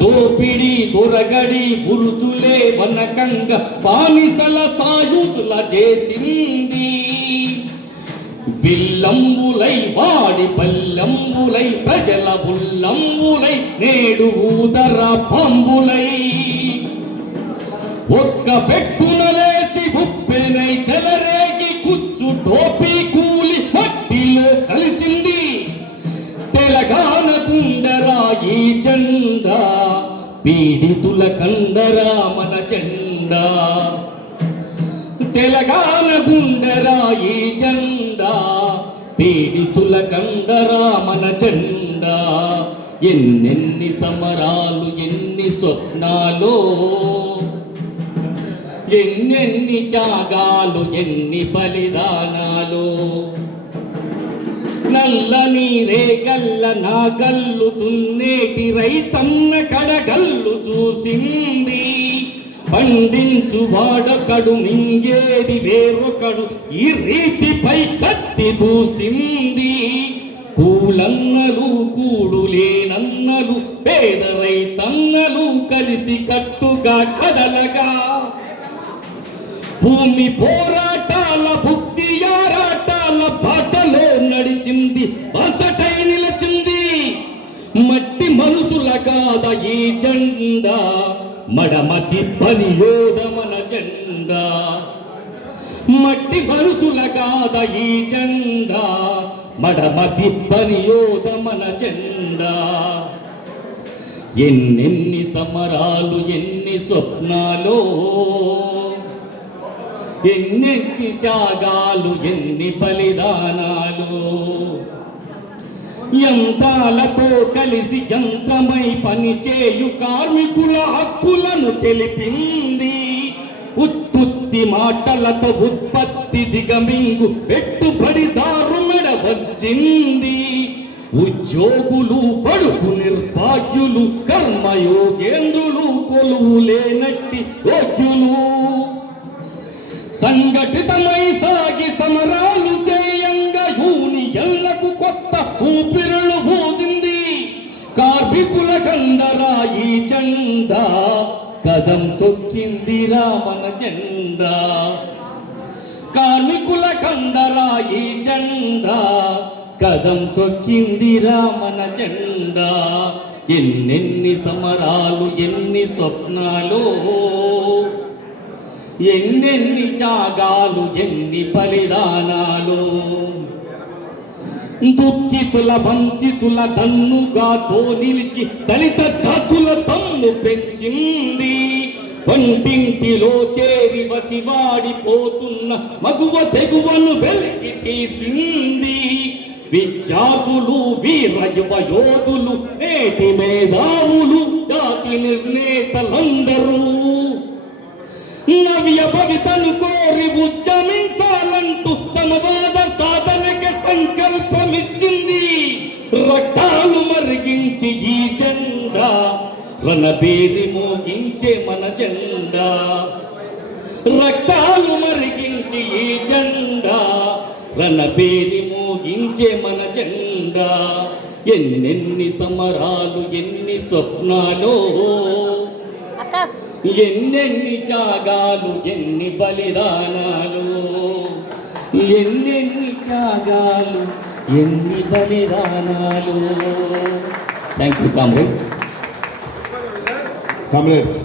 దోపిడి దొరగడి బురుజులే వనకంగ బానిసల సాయుధుల చేసింది. విల్లంబులై వాడి పల్లంబులై ప్రజల ఉల్లంబులై నేడు ఊదర పంబులై ఒక్క పెట్టున లేచి ఉప్పెనై చెలరేగి కుచ్చు టోపీ కూలి మట్టిలో కలిసింది. తెలంగాణ గుండెరా ఈ జెండా, పీడితుల కండరా మన జెండా. తెలంగాణ గుండెరా ఈ జెండా, పీడితుల కండరా మన జెండా. ఎన్నెన్ని సమరాలు ఎన్ని స్వప్నాలు, ఎన్నెన్ని త్యాగాలు ఎన్ని బలిదానాలు. నల్లని రేగల్ల నాగల్లు దున్నేటి రైతన్న కడగల్లు చూసింది. పండించు వాడొకడు మింగేది వేరొకడు ఈ రీతిపై కత్తి దూసింది. కూలన్నలు కూడులేనన్నలు పేద రైతన్నలు కలిసి కట్టుగా కదలగా భూమి పోరాటాల భుక్తి యారాటాల బాటలో నడిచింది, బసటై నిలచింది. మట్టి మనుషుల కాద ఈ జెండా, మడమతి పనియోధ మన జెండా. మట్టి మనుషుల కాద ఈ జెండా, మడమతి పనియోధ మన జెండా. ఎన్నెన్ని సమరాలు ఎన్ని స్వప్నాలు, ఎన్నెన్ని త్యాగాలు ఎన్ని బలిదానాలు. యంత్రాలతో కలిసి యంత్రమై పనిచేయు కార్మికుల హక్కులను తెలిపింది. ఉత్తుత్తి మాటలతో ఉత్పత్తి దిగమింగు పెట్టుబడిదారు మెడ వచ్చింది. ఉద్యోగులు బడుగు నిర్భాగ్యులు కర్మయోగేంద్రులు కొలువు లేనట్టి యోగ్యులు సంఘటితమై సాగి సమరాలు చేయంగా యూనియన్లకు కొత్త ఊపిరులు ఊదింది. కార్మికుల కండరా ఈ జెండా, కదం తొక్కిందిరా మన జెండా. కార్మికుల కండరా ఈ జెండా, కదం తొక్కిందిరా మన జెండా. ఎన్నెన్ని సమరాలు ఎన్ని స్వప్నాలు, ఎన్నెన్ని త్యాగాలు ఎన్ని బలిదానాలు. దుఃఖితుల వంచితుల దన్నుగా నిలిచి దళిత జాతుల తమ్ము పెంచింది. వంటింటిలో చేరి వసివాడిపోతున్న మగువ తెగువను వెలికి తీసింది. విద్యార్థులు వీర యువ యోధులు నేటి మేధావులు జాతి నిర్ణేతలందరూ నవ్య భవితను కోరి ఉద్యమించాలంటూ సమవాద సాధనకి సంకల్పమిచ్చింది. రక్తాలు మరిగించి ఈ జెండా, రణబేరి మోగించే మన జెండా. రక్తాలు మరిగించి ఈ జెండా, రణబేరి మోగించే మన జెండా. ఎన్నెన్ని సమరాలు ఎన్ని స్వప్నాలు, ఎన్నెన్ని త్యాగాలు ఎన్ని బలిదానాలు. ఎన్నెన్ని త్యాగాలు ఎన్ని బలిదానాలు. Thank you comrades.